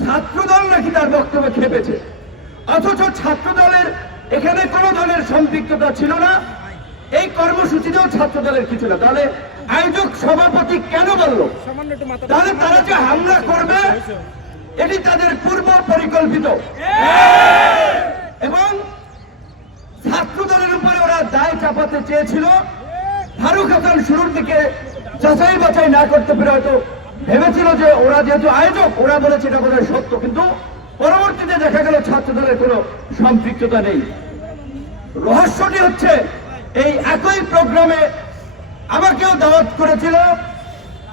ছাত্রদল নাকি তার বক্তব্য খেপেছে, অথচ ছাত্রদলের এখানে কোনো দলের সম্পৃক্ততা ছিল না, এই কর্মসূচিতেও ছাত্রদলের কিছু না। তাহলে আয়োজক সভাপতি কেন বলল? তাহলে তারা যে হামলা করবে এটি তাদের পূর্ব পরিকল্পিত, এবং ছাত্রদলের উপরে ওরা দায় চাপাতে চেয়েছিল। ফারুক হাসান শুরুর দিকে যাচাই বাছাই না করতে পেরে হয়তো ভেবেছিল যে ওরা যেহেতু আয়োজক, ওরা বলেছে এটা বোধহয় সত্য, কিন্তু পরবর্তীতে দেখা গেল ছাত্রদলের কোনো সম্পৃক্ততা নেই। রহস্যটি হচ্ছে এই একই প্রোগ্রামে আমাকেও দাওয়াত করেছিল,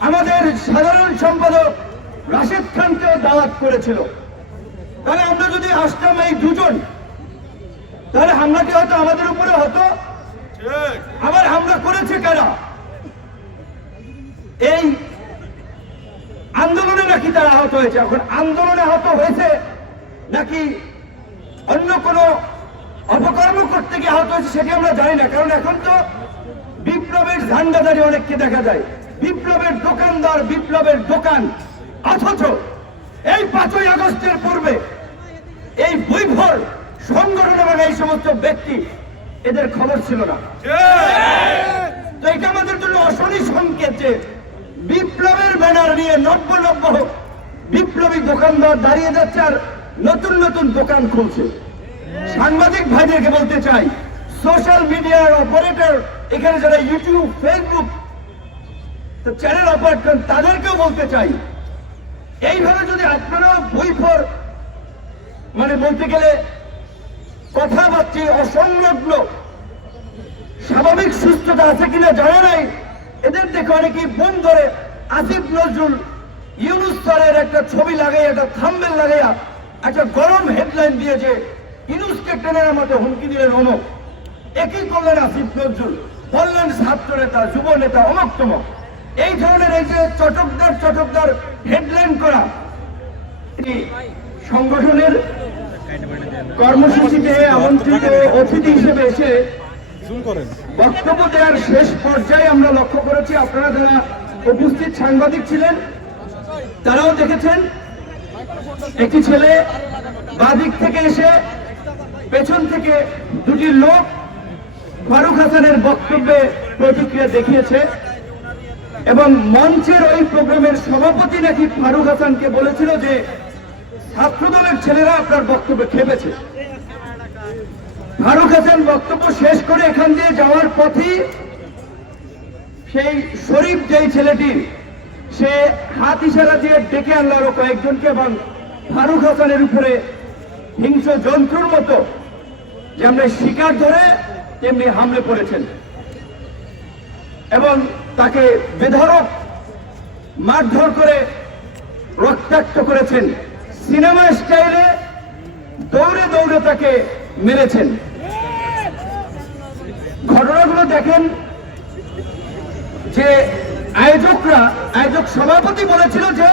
আমাদের সাধারণ সম্পাদক রাশেদ খানকেও দাওয়াত করেছিল। তাহলে আমরা যদি আসতাম এই দুজন, তাহলে হামলাটি হয়তো আমাদের উপরে হতো। আবার হামলা করেছে কারা? এই আন্দোলনে নাকি তারা আহত হয়েছে। এখন আন্দোলনে আহত হয়েছে নাকি অন্য কোনো অপকর্ম করতে গিয়ে আহত হয়েছে সেটি আমরা জানি না, কারণ এখন তো বিপ্লবের ঝান্ডাদারি অনেককে দেখা যায়, বিপ্লবের দোকানদার, বিপ্লবের দোকান। অথচ এই 5ই আগস্টের পূর্বে এই বৈভর সংগঠন এবং এই সমস্ত ব্যক্তি, এদের খবর ছিল না। তো এটা আমাদের জন্য অশনি সংকেত যে বিপ্লবের ব্যানার নিয়ে নব্য বিপ্লবী দোকানদার দাঁড়িয়ে যাচ্ছে আর নতুন নতুন দোকান খুলছে। সাংবাদিক ভাইদেরকে বলতে চাই, সোশ্যাল মিডিয়ার অপারেটর, এখানে যারা ইউটিউব, ফেসবুক চ্যানেল অপারেট করেন, তাদেরকেও বলতে চাই, এইভাবে যদি আপনারাও বৈফর বলতে গেলে কথাবার্তা অসংলগ্ন, স্বাভাবিক সুস্থতা আছে কিনা জানা নাই, এদের দেখে অনেকেই বোন ধরে আসিফ নজরুল ইউনুস স্যারের একটা ছবি লাগাইয়া, একটা থাম্বনেল লাগাইয়া, একটা গরম হেডলাইন দিয়ে যে ইউনুসকে টেনের মতো হুমকি দিলেন অমক, একই করলেন আসিফ নজরুল, বললেন ছাত্র নেতা, যুব নেতা, অমক তমক। এই ধরনের এই যে চটকদার হেডলাইন করা, সংগঠনের কর্মসূচিতে আমন্ত্রিত অতিথি হিসেবে এসে বক্তব্য দেওয়ার শেষ পর্যায়ে আমরা লক্ষ্য করেছি, আপনারা যারা উপস্থিত সাংবাদিক ছিলেন তারাও দেখেছেন, একটি ছেলে বাদিক থেকে এসে পেছন থেকে দুটি লোক ফারুক হাসানের বক্তব্যে প্রতিক্রিয়া দেখিয়েছে, এবং মঞ্চের ওই প্রোগ্রামের সভাপতি নাকি ফারুক হাসানকে বলেছিল যে ছাত্রদলের ছেলেরা আপনার বক্তব্যে খেপেছে। ফারুক হাসান বক্তব্য শেষ করে এখান দিয়ে যাওয়ার পথেই সেই শরীফ যেই ছেলেটি, সে হাত ইশারা দিয়ে ডেকে আনল আরো কয়েকজনকে, এবং ফারুক হাসানের উপরে হিংস্র জন্তুর মতো যেমন শিকার ধরে তেমনি হামলে পড়েছেন এবং তাকে বেধড়ক মারধর করে রক্তাক্ত করেছেন। সিনেমা স্টাইলে দৌড়ে দৌড়ে তাকে মেরেছেন। ঘটনাগুলো দেখেন যে আয়োজক সভাপতি বলেছিল যে